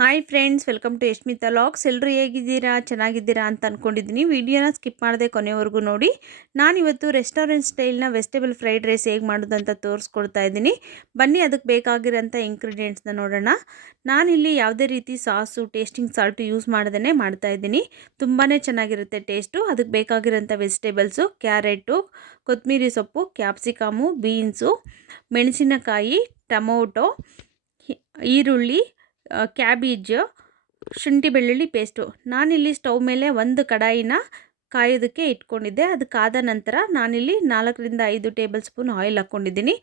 Hi friends, welcome to Yashmita logs. ಎಲ್ಲರೂ ಹೇಗಿದ್ದೀರಾ? ಚೆನ್ನಾಗಿದ್ದೀರಾ ಅಂತ ಅಂದ್ಕೊಂಡಿದ್ದೀನಿ. ವಿಡಿಯೋನ ಸ್ಕಿಪ್ ಮಾಡದೆ ಕೊನೆವರೆಗೂ ನೋಡಿ. ನಾನಿವತ್ತು ರೆಸ್ಟೋರೆಂಟ್ ಸ್ಟೈಲ್ನ ವೆಜಿಟೇಬಲ್ ಫ್ರೈಡ್ ರೈಸ್ ಹೇಗೆ ಮಾಡೋದು ಅಂತ ತೋರಿಸ್ಕೊಡ್ತಾ ಇದ್ದೀನಿ. ಬನ್ನಿ ಅದಕ್ಕೆ ಬೇಕಾಗಿರೋಂಥ ಇಂಗ್ರೀಡಿಯೆಂಟ್ಸ್ನ ನೋಡೋಣ. ನಾನಿಲ್ಲಿ ಯಾವುದೇ ರೀತಿ ಸಾಸು, ಟೇಸ್ಟಿಂಗ್ ಸಾಲ್ಟು ಯೂಸ್ ಮಾಡ್ದೇ ಮಾಡ್ತಾಯಿದ್ದೀನಿ. ತುಂಬಾ ಚೆನ್ನಾಗಿರುತ್ತೆ ಟೇಸ್ಟು. ಅದಕ್ಕೆ ಬೇಕಾಗಿರೋಂಥ ವೆಜಿಟೇಬಲ್ಸು ಕ್ಯಾರೆಟು, ಕೊತ್ತಂಬರಿ ಸೊಪ್ಪು, ಕ್ಯಾಪ್ಸಿಕಮು, ಬೀನ್ಸು, ಮೆಣಸಿನಕಾಯಿ, ಟೊಮೊಟೊ, ಈರುಳ್ಳಿ, ಕ್ಯಾಬೇಜು, ಶುಂಠಿ ಬೆಳ್ಳುಳ್ಳಿ ಪೇಸ್ಟು. ನಾನಿಲ್ಲಿ ಸ್ಟವ್ ಮೇಲೆ ಒಂದು ಕಡಾಯಿನ ಕಾಯೋದಕ್ಕೆ ಇಟ್ಕೊಂಡಿದ್ದೆ. ಅದು ಕಾದ ನಂತರ ನಾನಿಲ್ಲಿ 4ರಿಂದ 5 ಟೇಬಲ್ ಸ್ಪೂನ್ ಆಯಿಲ್ ಹಾಕ್ಕೊಂಡಿದ್ದೀನಿ.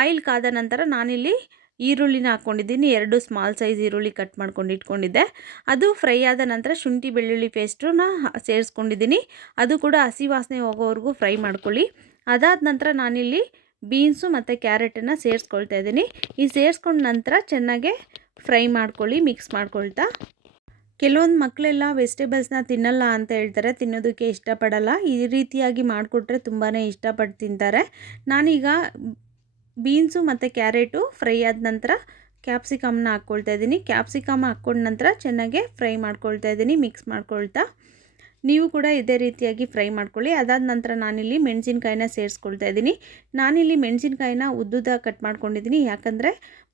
ಆಯಿಲ್ ಕಾದ ನಂತರ ನಾನಿಲ್ಲಿ ಈರುಳ್ಳಿನ ಹಾಕ್ಕೊಂಡಿದ್ದೀನಿ. 2 ಸ್ಮಾಲ್ ಸೈಜ್ ಈರುಳ್ಳಿ ಕಟ್ ಮಾಡ್ಕೊಂಡು ಇಟ್ಕೊಂಡಿದ್ದೆ. ಅದು ಫ್ರೈ ಆದ ನಂತರ ಶುಂಠಿ ಬೆಳ್ಳುಳ್ಳಿ ಪೇಸ್ಟನ್ನ ಸೇರಿಸ್ಕೊಂಡಿದ್ದೀನಿ. ಅದು ಕೂಡ ಹಸಿ ವಾಸನೆ ಹೋಗೋವರೆಗೂ ಫ್ರೈ ಮಾಡ್ಕೊಳ್ಳಿ. ಅದಾದ ನಂತರ ನಾನಿಲ್ಲಿ ಬೀನ್ಸು ಮತ್ತು ಕ್ಯಾರೆಟನ್ನು ಸೇರಿಸ್ಕೊಳ್ತಾ ಇದ್ದೀನಿ. ಈ ಸೇರಿಸ್ಕೊಂಡ ನಂತರ ಚೆನ್ನಾಗೆ ಫ್ರೈ ಮಾಡ್ಕೊಳ್ಳಿ, ಮಿಕ್ಸ್ ಮಾಡ್ಕೊಳ್ತಾ. ಕೆಲವೊಂದು ಮಕ್ಕಳೆಲ್ಲ ವೆಜಿಟೇಬಲ್ಸ್ನ ತಿನ್ನಲ್ಲ ಅಂತ ಹೇಳ್ತಾರೆ, ತಿನ್ನೋದಕ್ಕೆ ಇಷ್ಟಪಡಲ್ಲ. ಈ ರೀತಿಯಾಗಿ ಮಾಡಿಕೊಟ್ರೆ ತುಂಬಾ ಇಷ್ಟಪಟ್ಟು ತಿಂತಾರೆ. ನಾನೀಗ ಬೀನ್ಸು ಮತ್ತು ಕ್ಯಾರೆಟು ಫ್ರೈ ಆದ ನಂತರ ಕ್ಯಾಪ್ಸಿಕಮ್ನ ಹಾಕ್ಕೊಳ್ತಾ ಇದ್ದೀನಿ. ಕ್ಯಾಪ್ಸಿಕಮ್ ಹಾಕ್ಕೊಂಡ ನಂತರ ಚೆನ್ನಾಗೆ ಫ್ರೈ ಮಾಡ್ಕೊಳ್ತಾ ಇದ್ದೀನಿ, ಮಿಕ್ಸ್ ಮಾಡ್ಕೊಳ್ತಾ. ನೀವು ಕೂಡ ಇದೇ ರೀತಿಯಾಗಿ ಫ್ರೈ ಮಾಡ್ಕೊಳ್ಳಿ. ಅದಾದ ನಂತರ ನಾನಿಲ್ಲಿ ಮೆಣಸಿನ್ಕಾಯಿನ ಸೇರಿಸ್ಕೊಳ್ತಾ ಇದ್ದೀನಿ. ನಾನಿಲ್ಲಿ ಮೆಣಸಿನ್ಕಾಯಿನ ಉದ್ದುದ ಕಟ್ ಮಾಡ್ಕೊಂಡಿದ್ದೀನಿ. ಯಾಕಂದರೆ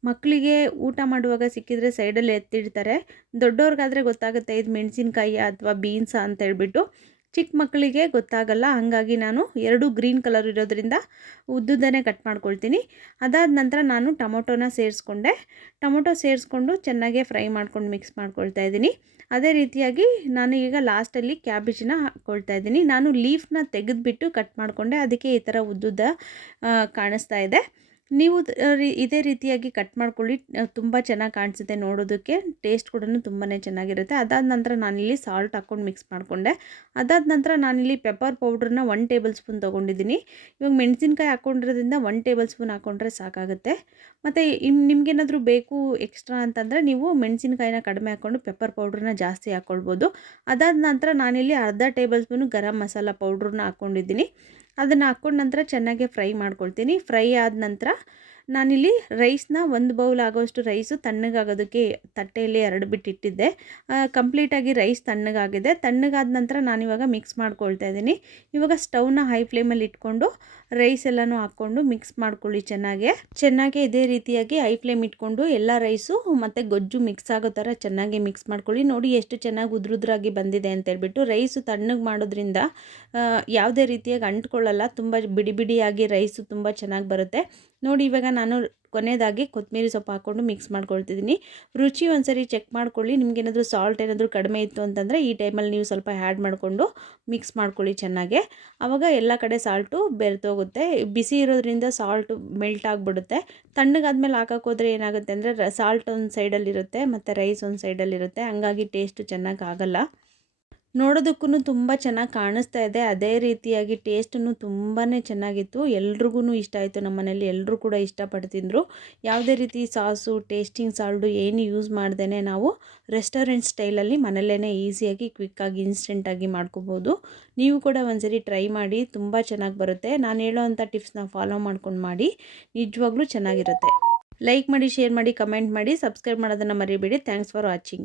ಮಕ್ಕಳಿಗೆ ಊಟ ಮಾಡುವಾಗ ಸಿಕ್ಕಿದರೆ ಸೈಡಲ್ಲಿ ಎತ್ತಿಡ್ತಾರೆ. ದೊಡ್ಡವ್ರಿಗಾದರೆ ಗೊತ್ತಾಗುತ್ತೆ ಇದು ಮೆಣಸಿನ್ಕಾಯಿ ಅಥವಾ ಬೀನ್ಸಾ ಅಂತ ಹೇಳ್ಬಿಟ್ಟು. ಚಿಕ್ಕ ಮಕ್ಕಳಿಗೆ ಗೊತ್ತಾಗಲ್ಲ. ಹಾಗಾಗಿ ನಾನು 2 ಗ್ರೀನ್ ಕಲರ್ ಇರೋದ್ರಿಂದ ಉದ್ದುದನೇ ಕಟ್ ಮಾಡ್ಕೊಳ್ತೀನಿ. ಅದಾದ ನಂತರ ನಾನು ಟೊಮೊಟೊನ ಸೇರಿಸ್ಕೊಂಡೆ. ಟೊಮೊಟೊ ಸೇರಿಸ್ಕೊಂಡು ಚೆನ್ನಾಗೆ ಫ್ರೈ ಮಾಡ್ಕೊಂಡು ಮಿಕ್ಸ್ ಮಾಡ್ಕೊಳ್ತಾ ಇದ್ದೀನಿ. ಅದೇ ರೀತಿಯಾಗಿ ನಾನು ಈಗ ಲಾಸ್ಟಲ್ಲಿ ಕ್ಯಾಬೇಜನ್ನ ಹಾಕ್ಕೊಳ್ತಾ ಇದ್ದೀನಿ. ನಾನು ಲೀಫ್ನ ತೆಗೆದುಬಿಟ್ಟು ಕಟ್ ಮಾಡಿಕೊಂಡೆ, ಅದಕ್ಕೆ ಈ ಥರ ಉದ್ದುದ ಕಾಣಿಸ್ತಾ ಇದೆ. ನೀವು ಇದೇ ರೀತಿಯಾಗಿ ಕಟ್ ಮಾಡ್ಕೊಳ್ಳಿ, ತುಂಬ ಚೆನ್ನಾಗಿ ಕಾಣಿಸುತ್ತೆ ನೋಡೋದಕ್ಕೆ. ಟೇಸ್ಟ್ ಕೂಡ ತುಂಬಾ ಚೆನ್ನಾಗಿರುತ್ತೆ. ಅದಾದ ನಂತರ ನಾನಿಲ್ಲಿ ಸಾಲ್ಟ್ ಹಾಕ್ಕೊಂಡು ಮಿಕ್ಸ್ ಮಾಡಿಕೊಂಡೆ. ಅದಾದ ನಂತರ ನಾನಿಲ್ಲಿ ಪೆಪ್ಪರ್ ಪೌಡ್ರನ್ನ 1 ಟೇಬಲ್ ಸ್ಪೂನ್ ತೊಗೊಂಡಿದ್ದೀನಿ. ಇವಾಗ ಮೆಣಸಿನ್ಕಾಯಿ ಹಾಕ್ಕೊಂಡಿರೋದ್ರಿಂದ 1 ಟೇಬಲ್ ಸ್ಪೂನ್ ಹಾಕ್ಕೊಂಡ್ರೆ ಸಾಕಾಗುತ್ತೆ. ಮತ್ತು ನಿಮಗೇನಾದರೂ ಬೇಕು ಎಕ್ಸ್ಟ್ರಾ ಅಂತಂದರೆ ನೀವು ಮೆಣಸಿನ್ಕಾಯಿನ ಕಡಿಮೆ ಹಾಕ್ಕೊಂಡು ಪೆಪ್ಪರ್ ಪೌಡ್ರನ್ನ ಜಾಸ್ತಿ ಹಾಕ್ಕೊಳ್ಬೋದು. ಅದಾದ ನಂತರ ನಾನಿಲ್ಲಿ ಅರ್ಧ ಟೇಬಲ್ ಸ್ಪೂನು ಗರಂ ಮಸಾಲ ಪೌಡ್ರನ್ನ ಹಾಕ್ಕೊಂಡಿದ್ದೀನಿ. ಅದನ್ನು ಹಾಕ್ಕೊಂಡ ನಂತರ ಚೆನ್ನಾಗಿ ಫ್ರೈ ಮಾಡ್ಕೊಳ್ತೀನಿ. ಫ್ರೈ ಆದ ನಂತರ ನಾನಿಲ್ಲಿ ರೈಸ್ನ 1 ಬೌಲ್ ಆಗೋಷ್ಟು ರೈಸು ತಣ್ಣಗಾಗೋದಕ್ಕೆ ತಟ್ಟೆಯಲ್ಲಿ ಬಿಟ್ಟಿಟ್ಟಿದ್ದೆ. ಕಂಪ್ಲೀಟಾಗಿ ರೈಸ್ ತಣ್ಣಗಾಗಿದೆ. ತಣ್ಣಗಾದ ನಂತರ ನಾನಿವಾಗ ಮಿಕ್ಸ್ ಮಾಡ್ಕೊಳ್ತಾ ಇದ್ದೀನಿ. ಇವಾಗ ಸ್ಟವ್ನ ಹೈ ಫ್ಲೇಮಲ್ಲಿ ಇಟ್ಕೊಂಡು ರೈಸ್ ಎಲ್ಲನೂ ಹಾಕ್ಕೊಂಡು ಮಿಕ್ಸ್ ಮಾಡ್ಕೊಳ್ಳಿ ಚೆನ್ನಾಗೆ ಇದೇ ರೀತಿಯಾಗಿ ಹೈ ಫ್ಲೇಮ್ ಇಟ್ಕೊಂಡು ಎಲ್ಲ ರೈಸು ಮತ್ತು ಗೊಜ್ಜು ಮಿಕ್ಸ್ ಆಗೋ ಥರ ಚೆನ್ನಾಗಿ ಮಿಕ್ಸ್ ಮಾಡ್ಕೊಳ್ಳಿ. ನೋಡಿ ಎಷ್ಟು ಚೆನ್ನಾಗಿ ಉದ್ರುದ್ರಾಗಿ ಬಂದಿದೆ ಅಂತೇಳ್ಬಿಟ್ಟು. ರೈಸು ತಣ್ಣಗೆ ಮಾಡೋದ್ರಿಂದ ಯಾವುದೇ ರೀತಿಯಾಗಿ ಅಂಟ್ಕೊಳ್ಳಲ್ಲ, ತುಂಬ ಬಿಡಿ ಬಿಡಿಯಾಗಿ ರೈಸು ತುಂಬ ಚೆನ್ನಾಗಿ ಬರುತ್ತೆ. ನೋಡಿ ಇವಾಗ ನಾನು ಕೊನೆಯದಾಗಿ ಕೊತ್ತಂಬರಿ ಸೊಪ್ಪು ಹಾಕ್ಕೊಂಡು ಮಿಕ್ಸ್ ಮಾಡ್ಕೊಳ್ತಿದ್ದೀನಿ. ರುಚಿ ಒಂದ್ಸರಿ ಚೆಕ್ ಮಾಡ್ಕೊಳ್ಳಿ. ನಿಮಗೇನಾದರೂ ಸಾಲ್ಟ್ ಏನಾದರೂ ಕಡಿಮೆ ಇತ್ತು ಅಂತಂದರೆ ಈ ಟೈಮಲ್ಲಿ ನೀವು ಸ್ವಲ್ಪ ಆ್ಯಡ್ ಮಾಡಿಕೊಂಡು ಮಿಕ್ಸ್ ಮಾಡ್ಕೊಳ್ಳಿ ಚೆನ್ನಾಗೆ. ಆವಾಗ ಎಲ್ಲ ಕಡೆ ಸಾಲ್ಟು ಬೆರೆತೋಗುತ್ತೆ. ಬಿಸಿ ಇರೋದ್ರಿಂದ ಸಾಲ್ಟು ಮೆಲ್ಟ್ ಆಗಿಬಿಡುತ್ತೆ. ತಣ್ಣಗಾದ್ಮೇಲೆ ಹಾಕೋಕ್ಕೋದ್ರೆ ಏನಾಗುತ್ತೆ ಅಂದರೆ ಸಾಲ್ಟ್ ಒಂದು ಸೈಡಲ್ಲಿರುತ್ತೆ ಮತ್ತು ರೈಸ್ ಒಂದು ಸೈಡಲ್ಲಿರುತ್ತೆ. ಹಂಗಾಗಿ ಟೇಸ್ಟು ಚೆನ್ನಾಗಿ ಆಗಲ್ಲ. ನೋಡೋದಕ್ಕೂ ತುಂಬ ಚೆನ್ನಾಗಿ ಕಾಣಿಸ್ತಾ ಇದೆ. ಅದೇ ರೀತಿಯಾಗಿ ಟೇಸ್ಟೂ ತುಂಬಾ ಚೆನ್ನಾಗಿತ್ತು. ಎಲ್ರಿಗೂ ಇಷ್ಟ ಆಯಿತು. ನಮ್ಮ ಮನೇಲಿ ಎಲ್ಲರೂ ಕೂಡ ಇಷ್ಟಪಟ್ಟು ತಿಂದರು. ಯಾವುದೇ ರೀತಿ ಸಾಸು, ಟೇಸ್ಟಿಂಗ್ ಸಾಲ್ಟು ಏನು ಯೂಸ್ ಮಾಡ್ದೇ ನಾವು ರೆಸ್ಟೋರೆಂಟ್ ಸ್ಟೈಲಲ್ಲಿ ಮನೆಯಲ್ಲೇ ಈಸಿಯಾಗಿ ಕ್ವಿಕ್ಕಾಗಿ ಇನ್ಸ್ಟೆಂಟಾಗಿ ಮಾಡ್ಕೋಬೋದು. ನೀವು ಕೂಡ ಒಂದ್ಸರಿ ಟ್ರೈ ಮಾಡಿ, ತುಂಬ ಚೆನ್ನಾಗಿ ಬರುತ್ತೆ. ನಾನು ಹೇಳೋವಂಥ ಟಿಪ್ಸ್ನ ಫಾಲೋ ಮಾಡ್ಕೊಂಡು ಮಾಡಿ, ನಿಜವಾಗ್ಲೂ ಚೆನ್ನಾಗಿರುತ್ತೆ. ಲೈಕ್ ಮಾಡಿ, ಶೇರ್ ಮಾಡಿ, ಕಮೆಂಟ್ ಮಾಡಿ, ಸಬ್ಸ್ಕ್ರೈಬ್ ಮಾಡೋದನ್ನು ಮರಿಬೇಡಿ. Thanks for watching.